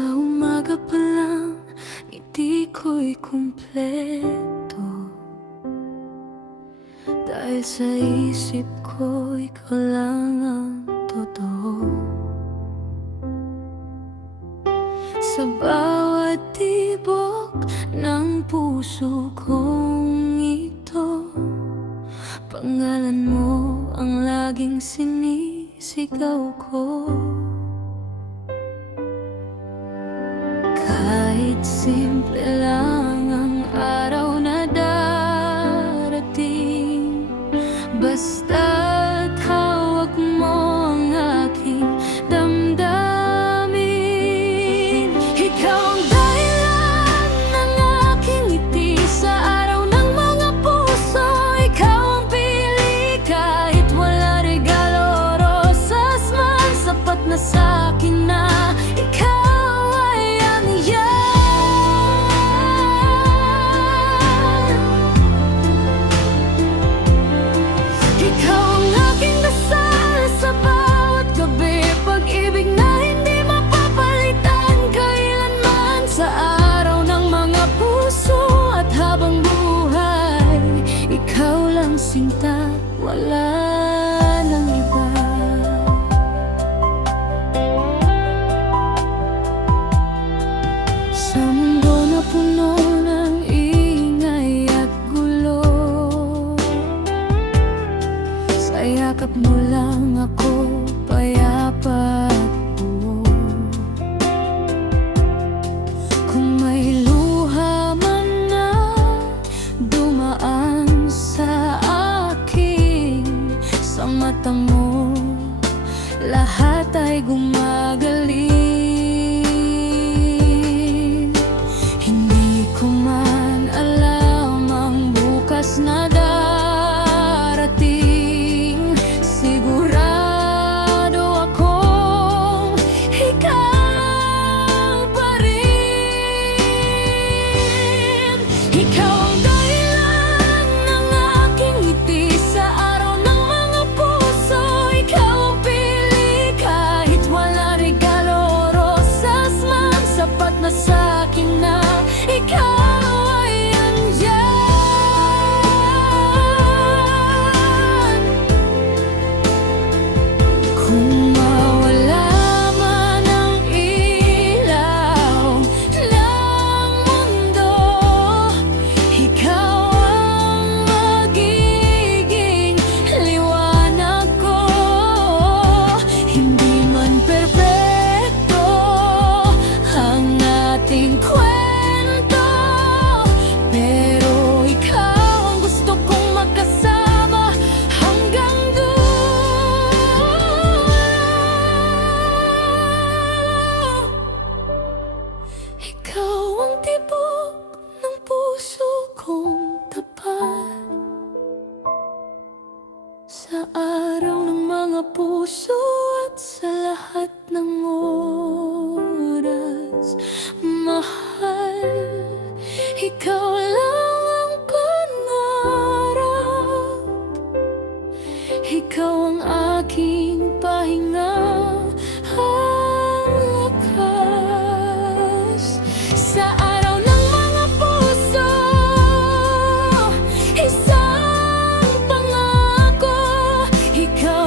Sa umaga pa lang, ngiti ko'y kumpleto. Dahil sa isip ko, ikaw lang ang totoo. Sa bawat tibok ng puso kong ito, pangalan mo ang laging sinisigaw ko. Kahit simple lang ang araw na darating, basta't hawak mo ang aking damdamin. Ikaw ang dahilan ng aking ngiti sa araw ng mga puso. Ikaw ang pili kahit wala regalo o rosas man. Sapat na sa'kin na ikaw. Sinta, wala nang iba. Sa mundo na puno ng ingay at gulo, sa yakap mo lang ako payapa at buo. Kung may luha man na dumaan sa mata mo, lahat ay gumagaling. Hindi ko man alam ang bukas na darating. Sigurado akong ikaw pa rin. Ikaw ang dahilan ng aking ngiti sa araw ng sa'kin na ikaw ay andyan. Kung mawala man ang ilaw ng mundo, ikaw ang magiging liwanag ko. Hindi man perfecto ang ating kwento, pero ikaw ang gusto kong magkasama hanggang dulo. Ikaw ang tibok ng puso kong tapat, sa araw ng mga puso at sa lahat ng oras. Mahal, ikaw lang ang pangarap. Ikaw ang aking pahinga, ang lakas. Sa araw ng mga puso, isang pangako. Ikaw